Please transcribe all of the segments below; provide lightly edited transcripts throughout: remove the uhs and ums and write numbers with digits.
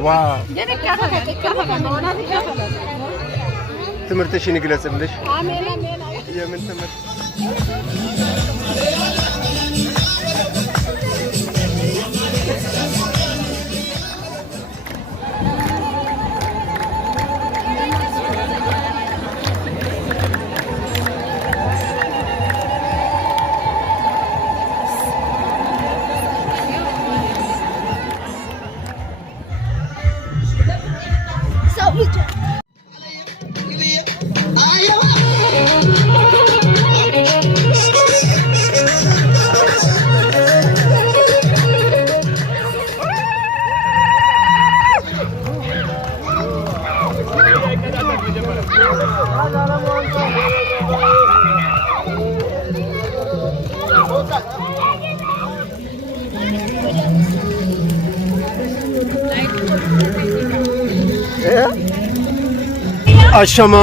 واو تمرتشي نجلسلش يا من تمرت أشما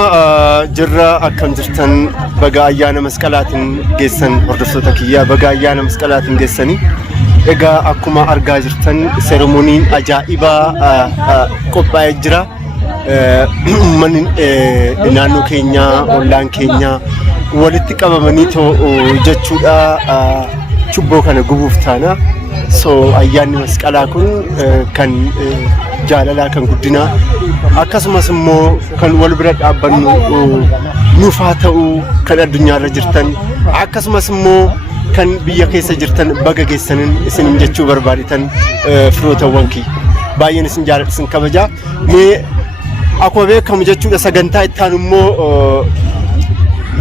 جرّا أكم جرتن بقى أيانا مسكالاتن جيسن وردفتك يا بقى أيانا مسكالاتن جيسني إجا أكما أرجع جرتن سيرمونين أجائبا كوبا إجرا من نانو كينيا أولان كينيا ولتك أبا منيتو جتشودا شبو كان جوفتانا so أيانا مسكالاتن كان جاللا كان قدنا akkasumas immoo kan wal bira dhaabbannu nuufaa ta'uu kan addunyaa irra jirtan akkasumas immoo kan biyya keessa jirtan baga geessanin isin jechuu barbaaditan firootawwan kii baay'een isin jaaladhisin kabaja mee akkuma beekamu jechuudha sagantaa ittaan immoo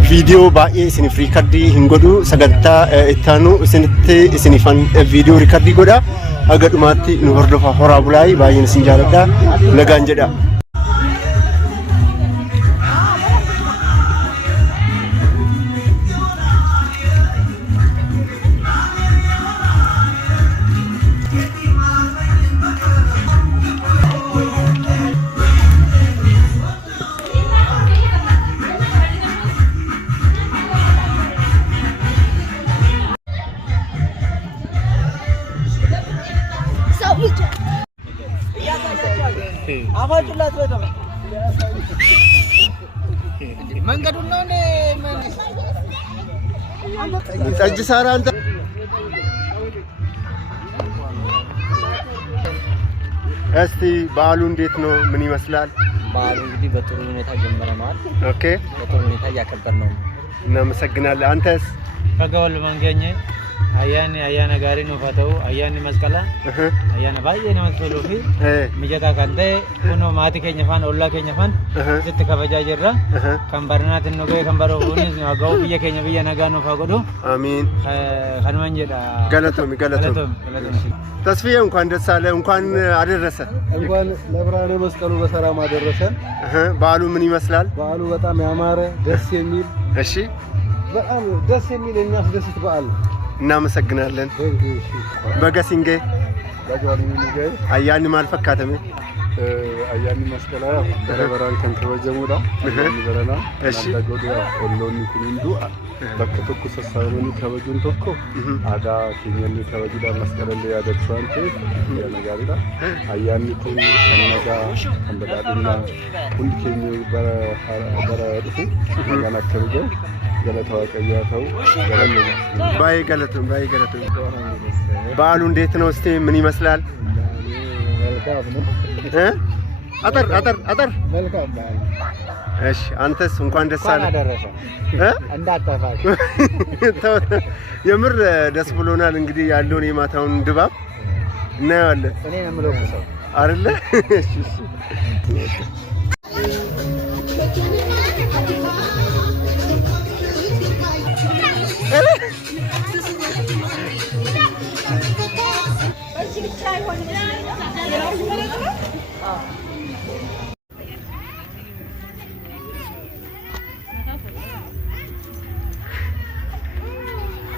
viidiyoo baay'ee isiniif riikardii hin godhu sagantaa ittaanu isinitti isinifan viidiyoo riikardii godha aga dhumaatti nu hordofa horaa bulaay baay'een isin jaaladha nagaan jedha أجي سارة أنت أستي بالون ديتنو مني مسلال بالون دي بتروني نتا جمرة مال أوكي بتروني نتا يكبرناهم نمسكنا لأنتس كقول مانجيني أيانا غارين وفتو أيانا مسكلا أيانا باي أنا مسكلو في مجدا كنده كنو ماتي كي نفان أولا كي نفان جت كفاجا جرا كمبرنا تنوكي كمبرو بونيس نعاو بيا كي نبيا نعانو فاقدو آمين خنوان جدا غلطومي تصفيه أنكان دسالة أنكان أدرسة أنكان لبرانة مسكلو بسرعة ما درسن بالو مني مسلال بالو بتاع معمارة دس يميل هشي بقى دس يميل الناس دس تبقال እናመሰግናለን በገሲንጌ በጋሪኒጌ አያኒ ማልፈካተም አያኒ መስቀላ በረበራን ከንተወጀሙዳ በረና እሺ ለጎዲያ ኦሎኒ ኩንዱ በከተኩ ሰሳሩኒ ከበጁን ተኮ አዳ ኬኛኒ ከበጁዳ መስቀለለ ያደርሷንቴ ያነጋሪዳ አያኒ ኩን ከነጋ ከንበዳድና ኩን ኬኙ በረ ዱፉ ጋና ከበጆ ገለታው ቀያታው ባይ ገለቱን በዓሉ እንዴት ነው እስቲ ምን ይመስላል መልካም ነው አጠር መልካም ነው እሺ አንተስ እንኳን ደስ አለ እንዳጣፋሽ የምር ደስ ብሎናል እንግዲህ ያለውን የማታውን ድባብ እናያለን እኔ ነው የምለውሰው አይደለ እሺ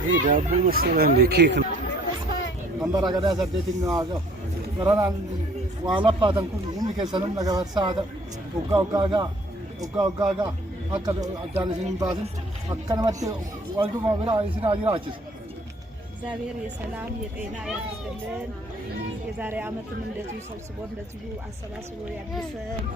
إيه دابو مثلاً بكيك. نمبر أجدا سديتين ناقة. مرنا وعلى فاتن كم كيسانم نجار ساعة. وقا. أكل أجانس نبازن. أكل ما تي والدو ما برا إسنا أجراچس. زابير يسلام يتينا يا تسلين የዛሬ ዓመትም እንደዚሁ ሰብስቦ እንደዚሁ አሰባስቦ ያድርሰን።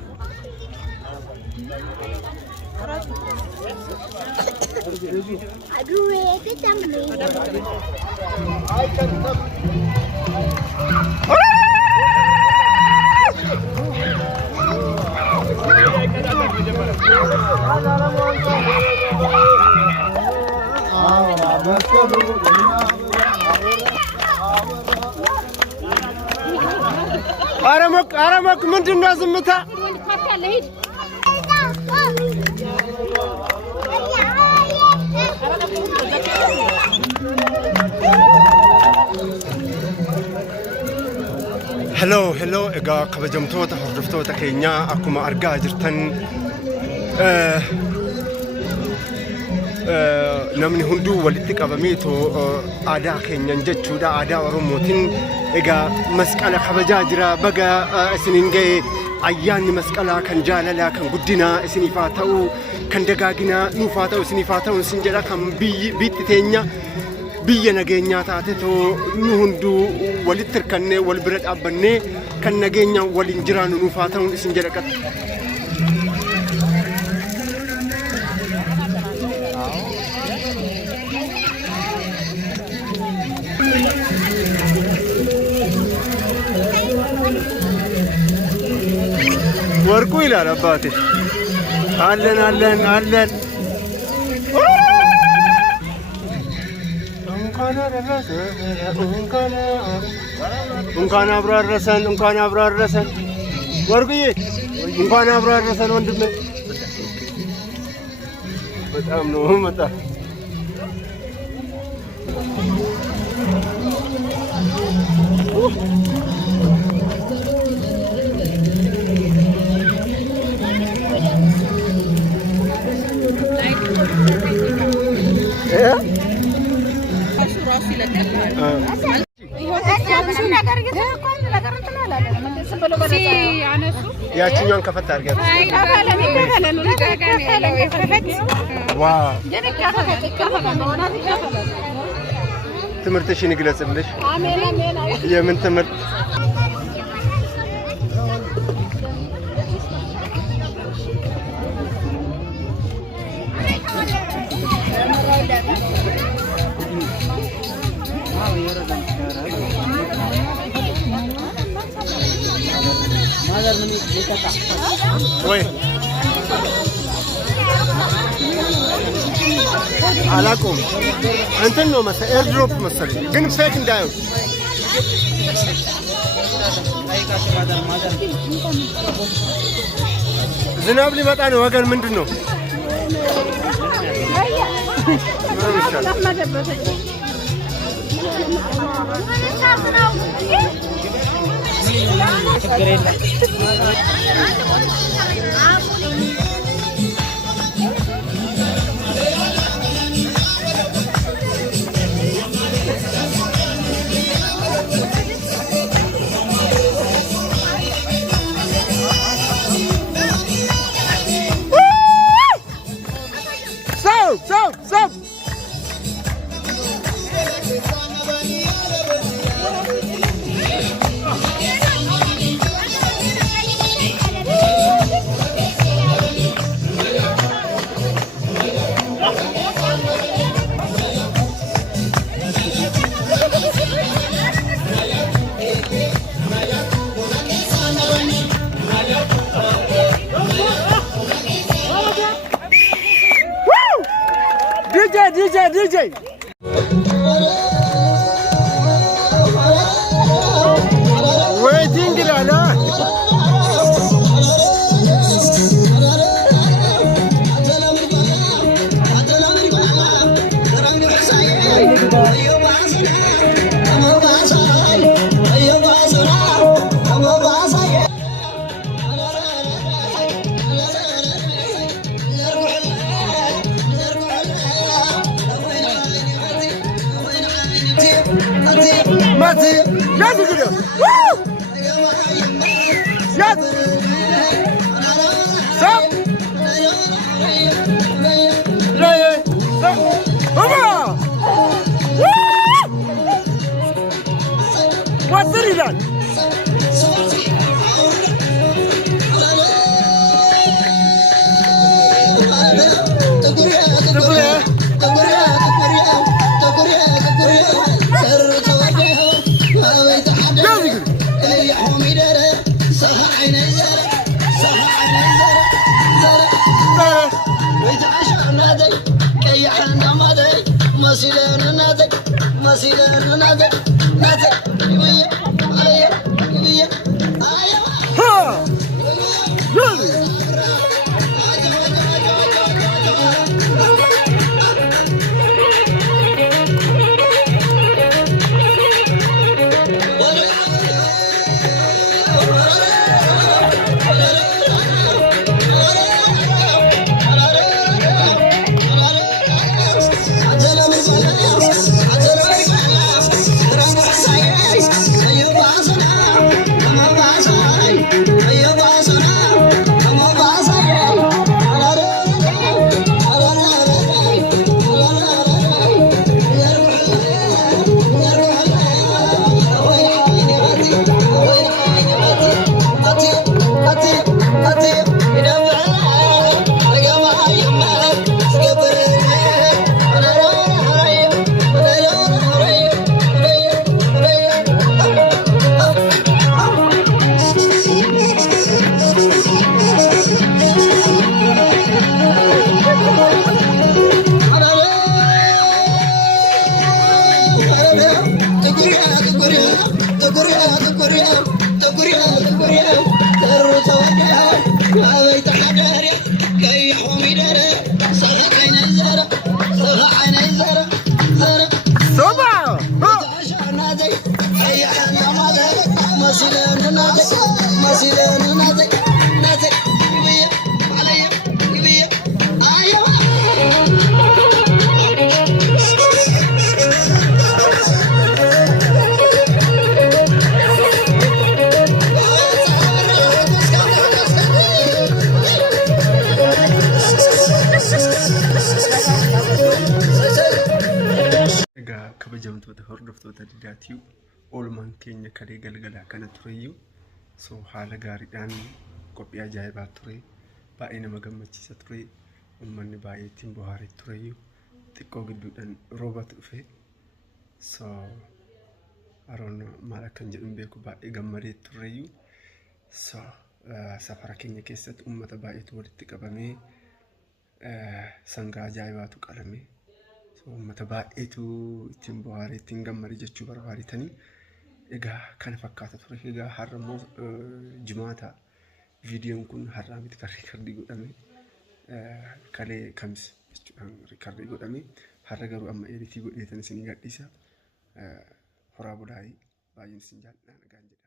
አረመክ ምንድነው ዝምታ? ሄሎ እጋ ከበጀምቶታ ህርፍቶታ ከኛ አኩማ አርጋ ጅርተን namni hunduu walitti qabameetu aadaa keenyan jechuudha aadaa oromootiin egaa masqala kabajaa jira baga isiniin ga'e ayyaanni masqalaa kan jaalalaa kan guddinaa isiniif haa ta'u kan dagaaginaa nuuf haa ta'u isiniif haa ta'u isin jedha kan biitti teenya biyya nageenyaa taatetu nu hunduu walitti hirkannee wal bira dhaabbannee kan nageenya waliin jiraannu nuuf haa ta'u isin jedha qat ወርቁ ይላል አባቴ አለን እንኳን አብሮ አደረሰን ወርቁዬ እንኳን አብሮ አደረሰን ወንድሜ በጣም ነው መጣ ያቺኛውን ከፈት አድርጊያት ትምህርትሽን ይግለጽልሽ የምን ትምህርት ወይ አላቆም እንትን ነው መሰለኝ ኤርድሮፕ መሰለኝ ግን ፌክ እንዳይሆን ዝናብ ሊመጣ ነው ወገን ምንድን ነው Stop! DJ! Waiting Girana! Mati, let's go! Woo! kabajamtoota hordoftoota Didaa oolmaan keenya kalee galgalaa kana tureyyuu so haala gaariidhaan qophii ajaa'ibaa ture baay'ee nama gammachiisa ture uummanni baay'ee ittiin bohaaree tureyyuu xiqqoo gidduudhaan roobatu dhufe so aroon maal akkan jedhuun beeku baay'ee gammadee tureyyuu so safara keenya keessatti uummata baay'eetu walitti qabamee sangaa ajaa'ibaatu qalame uummata baay'eetu ittiin bohaaree ittiin gammadee jechuu barbaaditanii egaa kana fakkaata ture egaa har'a immoo jimaata viidiyoon kun har'aa miti kan riikardii godhame kalee kamis jechuudhaan riikardii godhame har'a garuu amma editii godheetan isinii gadhiisa horaa bulaayii baay'een isin jaalladha nagaan jedhe.